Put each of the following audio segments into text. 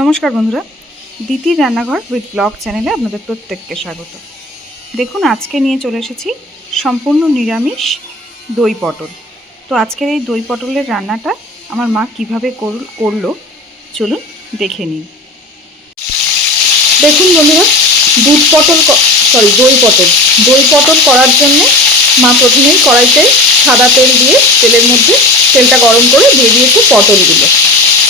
নমস্কার বন্ধুরা। দিতির রান্নাঘর উইথ ব্লগ চ্যানেলে আপনাদের প্রত্যেককে স্বাগত। দেখুন, আজকে নিয়ে চলে এসেছি সম্পূর্ণ নিরামিষ দই পটল। তো আজকের এই দই পটলের রান্নাটা আমার মা কীভাবে করল, চলুন দেখে নিন দেখুন বন্ধুরা, দুধ পটল সরি দই পটল। দই পটল করার জন্য মা প্রথমেই কড়াইতে সাদা তেল দিয়ে তেলের মধ্যে তেলটা গরম করে দিয়ে দিয়েছে পটলগুলো।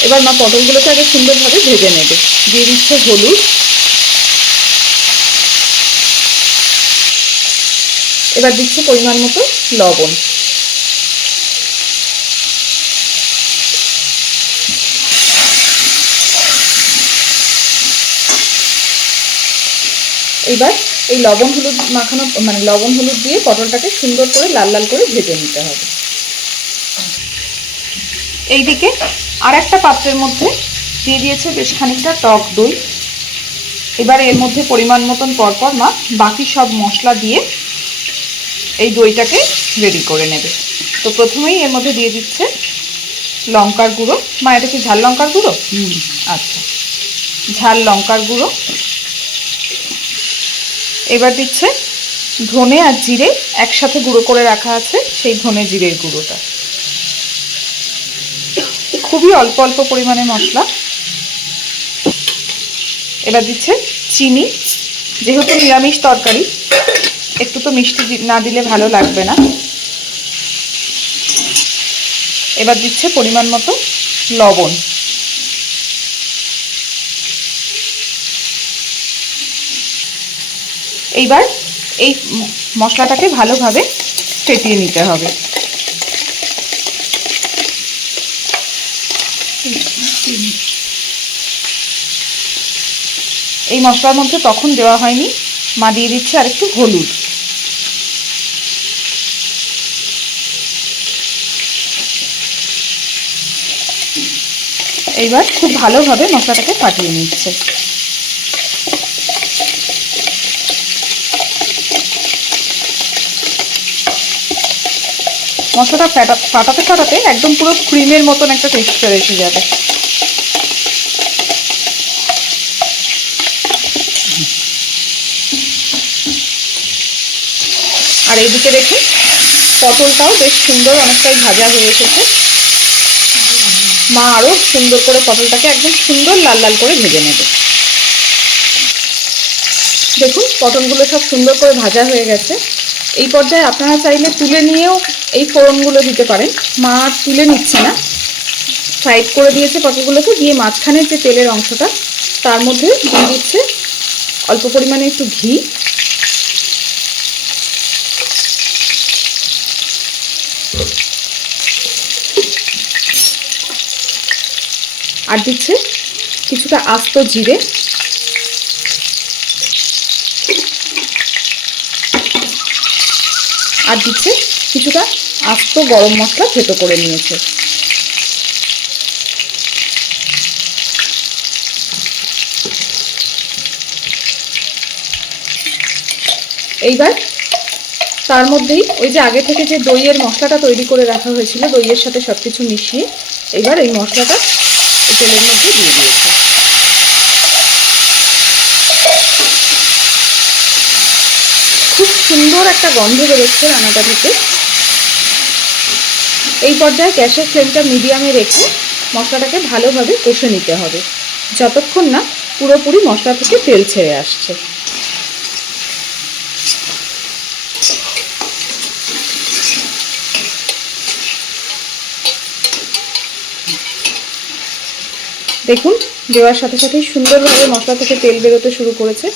এবার মা পটলগুলোকে আগে সুন্দরভাবে ভেজে নেবে। দিয়ে দিচ্ছে হলুদ। এবার দিচ্ছে পরিমাণ মতো লবণ। এবার এই লবণ হলুদ মাখানো মানে লবণ হলুদ দিয়ে পটলটাকে সুন্দর করে লাল লাল করে ভেজে নিতে হবে। এইদিকে আর একটা পাত্রের মধ্যে দিয়ে দিয়েছে বেশ খানিকটা টক দই। এবার এর মধ্যে পরিমাণ মতন পরপর মা বাকি সব মশলা দিয়ে এই দইটাকে রেডি করে নেবে। তো প্রথমেই এর মধ্যে দিয়ে দিচ্ছে লঙ্কার গুঁড়ো। মা এটা কি ঝাল লঙ্কার গুঁড়ো? আচ্ছা। ঝাল লঙ্কার গুঁড়ো। এবার দিচ্ছে ধনে আর জিরে একসাথে গুঁড়ো করে রাখা আছে সেই ধনে জিরের গুঁড়োটা। খুবই অল্প অল্প পরিমাণে মশলা। এবার দিচ্ছে চিনি, যেহেতু নিরামিষ তরকারি, একটু তো মিষ্টি না দিলে ভালো লাগবে না। এবার দিচ্ছে পরিমাণ মতো লবণ। এইবার এই মশলাটাকে ভালোভাবে ফেটিয়ে নিতে হবে। এই মশলার মধ্যে তখন দেওয়া হয়নি, মা দিয়ে দিচ্ছে আর একটু হলুদ। এইবার খুব ভালোভাবে মশলাটাকে ফাটিয়ে নিচ্ছে। মশলাটা ফাটা ফাটাতে ফাটাতে একদম পুরো ক্রিমের মতন একটা টেক্সচার এসে যাবে। আর এইদিকে দেখুন, পটলটাও বেশ সুন্দর অনেকটাই ভাজা হয়ে এসেছে। মা আরও সুন্দর করে পটলটাকে একদম সুন্দর লাল লাল করে ভেজে নেবে। দেখুন, পটলগুলো সব সুন্দর করে ভাজা হয়ে গেছে। এই পর্যায়ে আপনারা চাইলে তুলে নিয়েও এই ফোড়নগুলো দিতে পারেন। মা তুলে নিচ্ছে না। সাইড করে দিয়েছে পটলগুলোকে, দিয়ে মাঝখানের যে তেলের অংশটা, তার মধ্যে দিয়ে দিচ্ছে অল্প পরিমাণে একটু ঘি। আর দিচ্ছে কিছুটা আস্ত জিরে। আর দিচ্ছে কিছুটা আস্ত গরম মশলা থেতো করে নিয়েছে। এইবার তার মধ্যেই ওই যে আগে থেকে যে দইয়ের মশলাটা তৈরি করে রাখা হয়েছিল, দইয়ের সাথে সব কিছু মিশিয়ে এবার এই মশলাটা তেলের মধ্যে দিয়ে দিয়েছে। খুব সুন্দর একটা গন্ধ বেরোচ্ছে রান্নাটা থেকে এই পর্যায়ে গ্যাসের ফ্লেমটা মিডিয়ামে রেখে মশলাটাকে ভালোভাবে কষে নিতে হবে। যতক্ষণ না পুরোপুরি মশলা থেকে তেল ছেড়ে আসছে। দেখুন, দেওয়ার সাথে সাথেই সুন্দরভাবে মশলা থেকে তেল বেরোতে শুরু করেছে।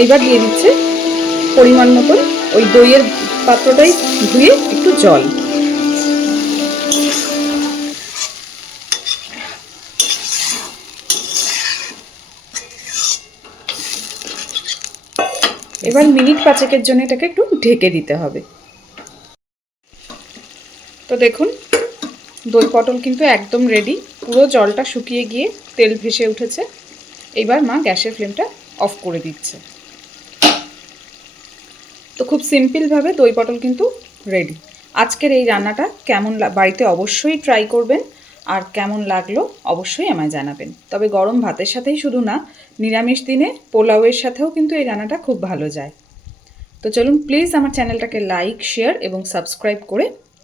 এইবার দিয়ে দিচ্ছে পরিমাণ মতন ওই দইয়ের পাত্রটাই ধুয়ে একটু জল। এবার মিনিট পাঁচেকের জন্য এটাকে একটু ঢেকে দিতে হবে। তো দেখুন, দই পটল কিন্তু একদম রেডি পুরো জলটা শুকিয়ে গিয়ে তেল ভেসে উঠেছে। এবার মা গ্যাসের ফ্লেমটা অফ করে দিচ্ছে। তো খুব সিম্পলভাবে দই পটল কিন্তু রেডি আজকের এই রান্নাটা কেমন বাড়িতে অবশ্যই ট্রাই করবেন, আর কেমন লাগল অবশ্যই আমায় জানাবেন। তবে গরম ভাতের সাথেই শুধু না, নিরামিষ দিনে পোলাওয়ের সাথেও কিন্তু এই রান্নাটা খুব ভালো যায়। তো চলুন প্লিজ আমার চ্যানেলটাকে লাইক শেয়ার এবং সাবস্ক্রাইব করে